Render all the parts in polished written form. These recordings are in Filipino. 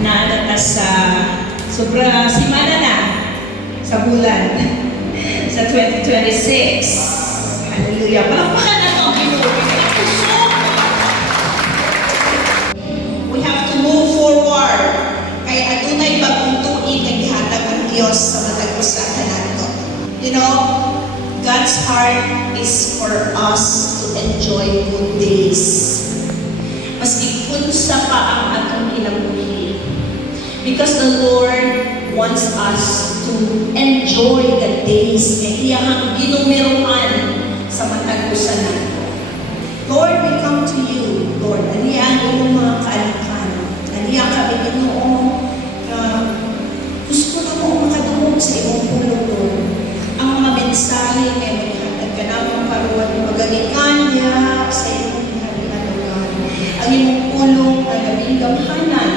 na natas sa sobra simana na sa bulan sa 2026. Hallelujah. Palakpakan na ito ang Ginoo. We have to move forward. Kaya adunay bagong tuig nga gihatag ang Dios sa matag usa kanato. You know, God's heart is for us to enjoy good days. Maski kunsa pa ang atong kinabuhi. Because the Lord wants us to enjoy the days na iyahang ginumeroan sa matag usa nato. Lord, we come to you, Lord. Aniya ang iyong mga kaalikan. Aniya kami Ginoo gusto na mo makadungog sa iyong pulo, Lord. Ang mga mensahe na iyong ka naman karuan ng magalikan niya sa iyong hinabihan, Lord. Ang iyong pulong na nabigamhanan,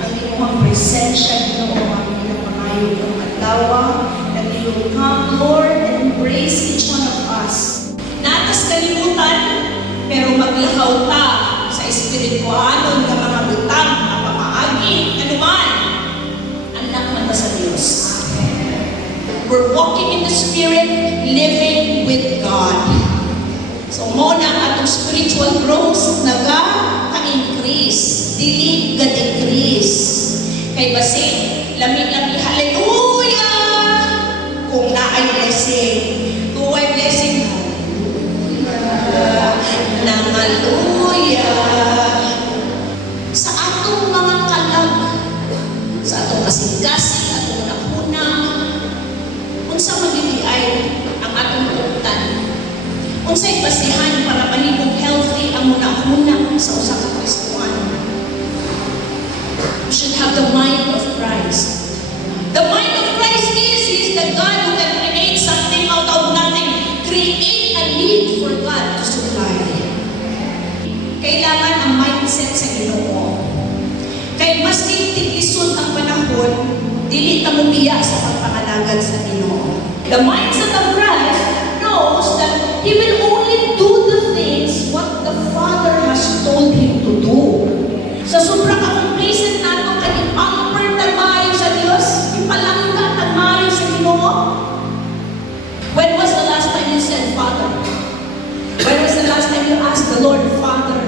ang iyong presensya, Ginoo, ang iyong pangayon ng adlaw, ng iyong come, Lord, and embrace each one of us. Natas kalimutan, pero maglakaw ta sa espirituanon ng mga butang na pamaagi, anuman, anak man ta sa Diyos. We're walking in the Spirit, living with God. So, mo na atong spiritual growth nag-increase, dili ga-decrease. Kay basi, lami-lami, hallelujah! Kung na-ay blessing, tuway blessing, hallelujah! Sa atong mga kalag, sa atong kasing-kasing, atong nakuna, unsa magiging ay ang atong tungtan. Unsay basihan para mahimong healthy ang munahuna sa usa ka Kristiyaano. We should have the mind of Christ. The mind of Christ is the God who can create something out of nothing. Create a need for God to supply. Kailangan ang mindset sa Ginoo. Kay mas tiglisod ang panahon, dili ta mo biya sa pagpangalagad sa Ginoo. The mindset of Christ knows that He will only do the things what the Father has told Him to do. Sa sobrang complacent nato kay ipamper tagmayo sa Dios, ipalangga tagmayo sa Ginoo. When was the last time you said Father? When was the last time you asked the Lord Father?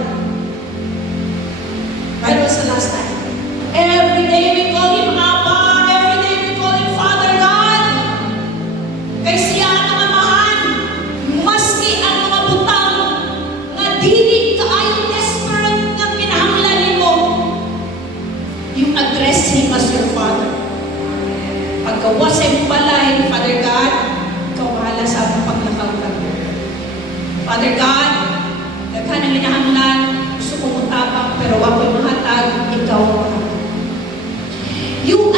When was the last time? Every day we call Him Abba. Every day we call Him Father God. Kay siya ang amahan. Maski ang mga butang nga dili kaayo desperate nga kinahanglan nimo, you address Him as your Father. Pagkawasay balay, Father God, ikaw bahala sa atong paglakaw kami. Father God, daghan ang kinahanglan, gusto kong utapang, pero ako'y mahatag, ikaw ang mahatag. You